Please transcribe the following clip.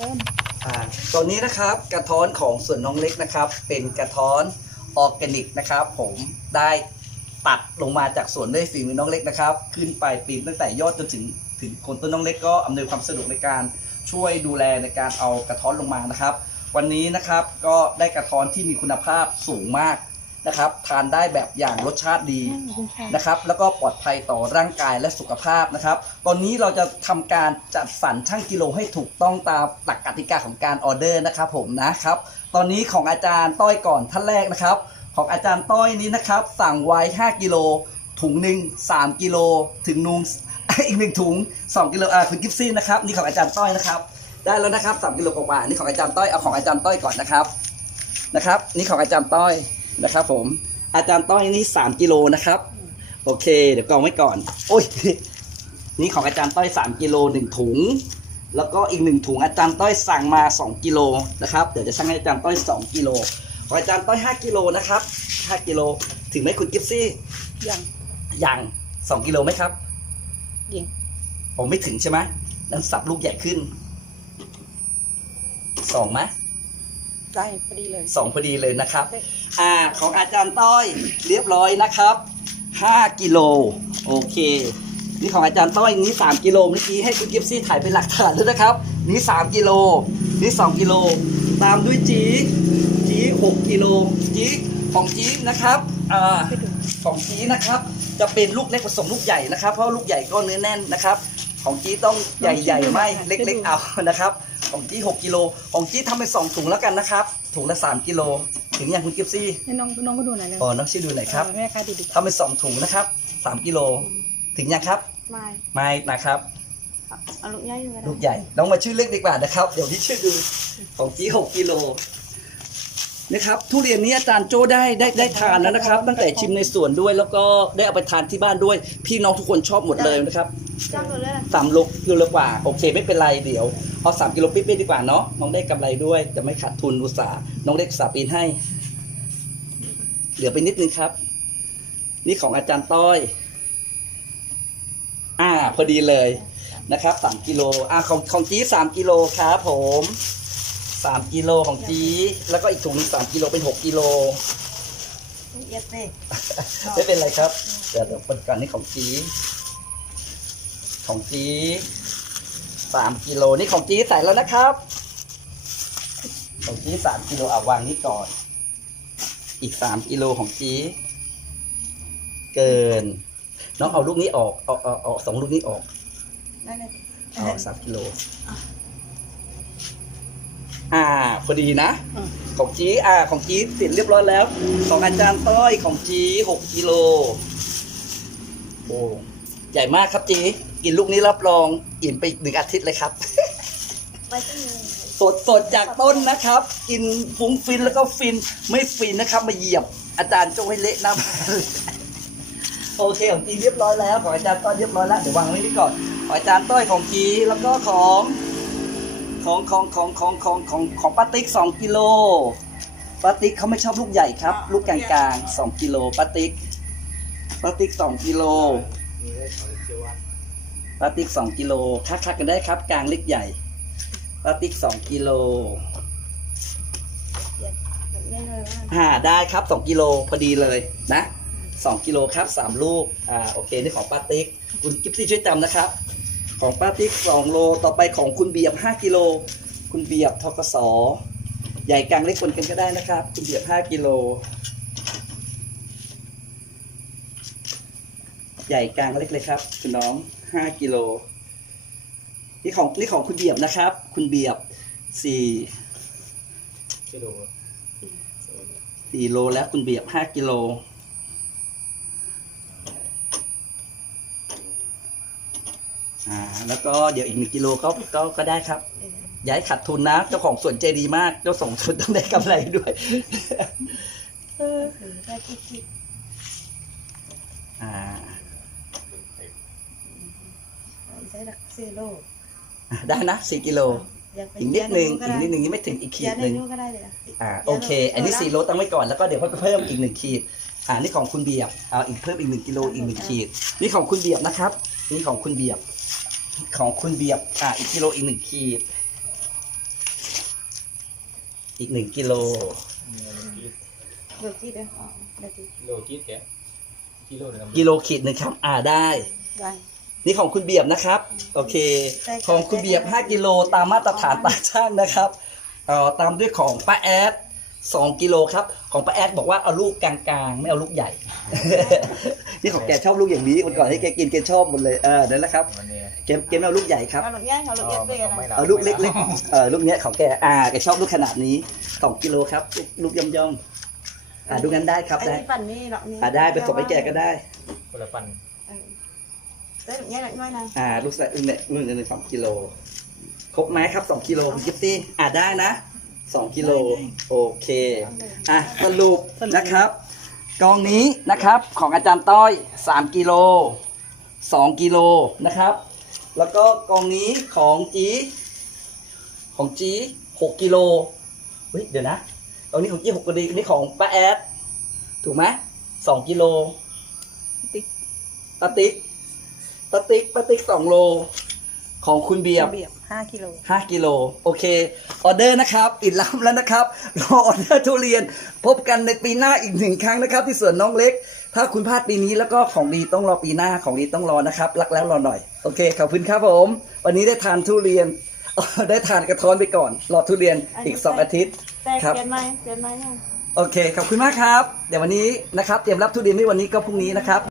ต้นอ่าตัวนี้นะครับกระท้อนของสวนน้องเล็กนะครับ เป็นกระท้อนออร์แกนิกนะครับ ผมได้ตัดลงมาจากสวนด้วยฝีมือน้องเล็กนะครับ ขึ้นไปปีนตั้งแต่ยอดจนถึงถึงคนต้นน้องเล็กก็อำนวยความสะดวกในการช่วยดูแลในการเอากระท้อนลงมานะครับ วันนี้นะครับก็ได้กระท้อนที่มีคุณภาพสูงมาก นะครับ ทานได้แบบอย่างรสชาติดีนะครับ แล้วก็ปลอดภัยต่อร่างกายและสุขภาพนะครับ ตอนนี้เราจะทำการจัดสรรช่างกิโลให้ถูกต้องตามหลักกติกาของการออเดอร์นะครับผมนะครับ ตอนนี้ของอาจารย์ต้อยก่อนท่านแรกนะครับ ของอาจารย์ต้อยนี้นะครับ สั่งไว้ 5 กิโลถุงหนึ่ง3กิโลถึงนุงอีกหนึ่งถุง 2 กิโลอ่าคุณกิฟซี่นะครับนี่ของอาจารย์ต้อยนะครับได้แล้วนะครับ3กิโลกว่าๆนี่ของอาจารย์ต้อยเอาของอาจารย์ต้อยก่อนนะครับนะครับ นี่ของอาจารย์ต้อย นะครับ ผม อาจารย์ต้อยนี่3กิโลนะครับ โอเค เดี๋ยวกองไว้ก่อน โอ้ย นี่ของอาจารย์ต้อย3กิโล1ถุง แล้วก็อีก1ถุงอาจารย์ต้อยสั่งมา2กิโลนะครับ เดี๋ยวจะสั่งให้อาจารย์ต้อย2กิโลของอาจารย์ต้อย5กิโลนะครับ5กิโล ถึงไหมคุณกิฟซี่ ยังยัง2กิโลไหมครับ ยังผมไม่ถึงใช่ไหมนั้นสับลูกใหญ่ขึ้นสองไหม ได้พอดีเลยสองพอดีเลยนะครับอ่าของอาจารย์ต้อยเรียบร้อยนะครับห้ากิโลโอเค นี่ของอาจารย์ต้อยนี้สามกิโลเมื่อกี้ให้คุณกิฟซี่ถ่ายเป็นหลักฐานด้วยนะครับ นี่สามกิโลนี่สองกิโลตามด้วยจีจีหกกิโลจีของจีนะครับอ่าไปดูของจีนะครับ จะเป็นลูกเล็กผสมลูกใหญ่นะครับ เพราะลูกใหญ่ก็เนื้อแน่นนะครับ ของจีต้องใหญ่ๆไม่เล็กๆเอานะครับ ของจี6กิโลของจีทำเป็น2ถุงแล้วกันนะครับ ถุงละ3กิโลถึงอย่างคุณกิฟซี่ให้น้องน้องก็ดูหน่อยเลยอ๋อน้องชื่อดูหน่อยครับเออแม่ค้าดีดีทำเป็น2ถุงนะครับ3กิโลถึงยังครับ ไม่ไม่นะครับเอาลูกย่อยอยู่ก็ได้ลูกใหญ่น้องมาชื่อเล็กดีกว่านะครับ เดี๋ยวพี่ชื่อดูของจี6กิโลนะครับทุเรียนนี้อาจารย์โจ้ได้ได้ได้ทานแล้วนะครับ ตั้งแต่ชิมในสวนด้วย แล้วก็ได้เอาไปทานที่บ้านด้วย พี่น้องทุกคนชอบหมดเลยนะครับจ้างเลยเลยสามโลกิโลกว่า โอเคไม่เป็นไรเดี๋ยว เอาสามกิโลปิ๊บๆดีกว่าเนาะน้องได้กำไรด้วยจะไม่ขาดทุนอุตสาห์น้องได้อุตสาห์ปีนให้ เหลือไปนิดนึงครับ นี่ของอาจารย์ต้อย อ่า พอดีเลยนะครับสามกิโลอ่าของของจี้สามกิโลครับผมสามกิโลของจี้แล้วก็อีกถุงหนึงสามกิโลเป็นหกกิโลเย็ดเต้ไม่เป็นไรครับเดี๋ยวเดี๋ยวเปิดก่อนนี่ของจีของจี สามกิโลนี่ของจีใส่แล้วนะครับ ของจีสามกิโลเอาวางนี่ก่อน อีกสามกิโลของจีเกิน น้องเอาลูกนี้ออกเอาเอาเอาสองลูกนี้ออกได้เลยเอาสามกิโลอ่าพอดีนะอืมของจีอ่าของจีเสร็จเรียบร้อยแล้ว ของอาจารย์ต้อยของจีหกกิโลโอ้ ใหญ่มากครับจีกินลูกนี้รับรองอิ่มไปอีกหนึ่งอาทิตย์เลยครับไปที่มือสดสดจากต้นนะครับ กินฟุ้งฟินแล้วก็ฟินไม่ฟินนะครับ มาเหยียบ อาจารย์จงให้เละหน้าบ้านโอเคของจีเรียบร้อยแล้วของอาจารย์ต้อยเรียบร้อยแล้วเดี๋ยววางไว้นี่ก่อนของอาจารย์ต้อยของจีแล้วก็ของของของของของของของของป้าติ๊กสองกิโลป้าติ๊กเขาไม่ชอบลูกใหญ่ครับ ลูกกลางๆสองกิโลป้าติ๊กป้าติ๊กสองกิโล ป้าติ๊กสองกิโลคักๆกันได้ครับ กลางเล็กใหญ่ป้าติ๊กสองกิโลแบบนี้เลยว่าอ่าได้ครับสองกิโลพอดีเลยนะสองกิโลครับสามลูกอ่าโอเคนี่ของป้าติ๊กคุณกิฟซี่ช่วยจำนะครับ ของป้าติ๊กสองโลต่อไปของคุณเบียบห้ากิโลคุณเบียบทกสใหญ่กลางเล็กคนกันก็ได้นะครับ คุณเบียบห้ากิโล ใหญ่กลางเล็กเลยครับ คุณน้องห้ากิโลนี่ของนี่ของคุณเบียบนะครับ คุณเบียบสี่สี่โลแล้วคุณเบียบห้ากิโลอ่าแล้วก็เดี๋ยวอีกหนึ่งกิโลก็ก็ก็ได้ครับอย่าให้ขาดทุนนะ เจ้าของสวนใจดีมาก เจ้าของสวนต้องได้กำไรด้วยหรือได้ที่ที่อ่า ใช้หลักเซโลได้นะสี่กิโลอีกนิดหนึ่งอีกนิดหนึ่งยังไม่ถึงอีกขีดหนึ่งก็ได้เลยอ่าโอเค อันนี้สี่โลตั้งไว้ก่อนแล้วก็เดี๋ยวค่อยไปเพิ่มอีกหนึ่งขีดอ่านี่ของคุณเบียบเอาอีกเพิ่มอีกหนึ่งกิโลอีกหนึ่งขีด นี่ของคุณเบียบนะครับ นี่ของคุณเบียบของคุณเบียบอ่าอีกกิโลอีกหนึ่งขีด อีกหนึ่งกิโลเดี๋ยวที่เดี๋ยวอ๋อเดี๋ยวที่กิโลคิดแกกิโลนะครับกิโลขีดหนึ่งครับ อ่าได้ ได้ นี่ของคุณเบียบนะครับ โอเคของคุณเบียบ 5 กิโลตามมาตรฐานตาช่างนะครับเอ่อตามด้วยของป้าแอด 2 กิโลครับ ของป้าแอดบอกว่าเอาลูกกลางๆ ไม่เอาลูกใหญ่ นี่ของแกชอบลูกอย่างนี้วันก่อนให้แกกินแกชอบหมดเลย เออนั่นแหละครับ วันนี้แกแกไม่เอาลูกใหญ่ครับ เอาหลุดแย่เอาหลุดแย่ด้วยกันไม่นะ เอาลูกเล็กๆ เออลูกเนี้ยของแก อ่า แกชอบลูกขนาดนี้ 2 กิโลครับ ลูกลูกย่อมๆ อ่าดูงั้นได้ครับไอ้ได้ที่ปั่นนี่หรอกนี่อ่าได้ไปส่งให้แกก็ได้ คนละปัน เออเดี๋ยวหลุดแย่หน่อยหน่อยนะอ่าลูกใส่เนี่ยลูกหนึ่งสองกิโลครบไหมครับสองกิโลคุณกิฟตี้อ่าได้นะสองกิโลโอเคอะสรุปนะครับกองนี้นะครับของอาจารย์ต้อย3กิโล2กิโลนะครับ แล้วก็กองนี้ของจีของจี6กิโลเฮ้ยเดี๋ยวนะกองนี้ของจี6กิโลนี่ของป้าแอดถูกไหมสองกิโลติ๊กตาติ๊ก ตาติ๊กตาติ๊กสองโล ของคุณเบียบ เบียบห้ากิโล ห้ากิโลโอเคออเดอร์นะครับ อิดล้ำแล้วนะครับรอออเดอร์ทุเรียน พบกันในปีหน้าอีกหนึ่งครั้งนะครับ ที่สวนน้องเล็ก ถ้าคุณพลาดปีนี้แล้วก็ของดีต้องรอปีหน้าของดีต้องรอนะครับ รักแล้วรอหน่อยโอเคขอบคุณครับผม วันนี้ได้ทานทุเรียนเอ่อได้ทานกระท้อนไปก่อน รอทุเรียนอีกสองอาทิตย์ แต่ครับ เปลี่ยนไหมเปลี่ยนไหมเนี่ยโอเคขอบคุณมากครับ เดี๋ยววันนี้นะครับ เตรียมรับทุเรียนไว้วันนี้ก็พรุ่งนี้นะครับ